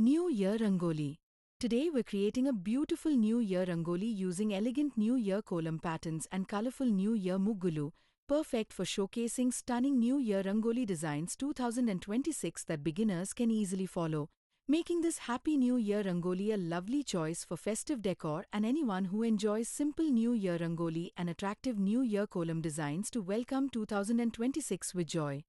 New Year Rangoli. Today we're creating a beautiful New Year Rangoli using elegant New Year kolam patterns and colorful New Year Muggulu, perfect for showcasing stunning New Year Rangoli designs 2026 that beginners can easily follow, making this Happy New Year Rangoli a lovely choice for festive decor and anyone who enjoys simple New Year Rangoli and attractive New Year kolam designs to welcome 2026 with joy.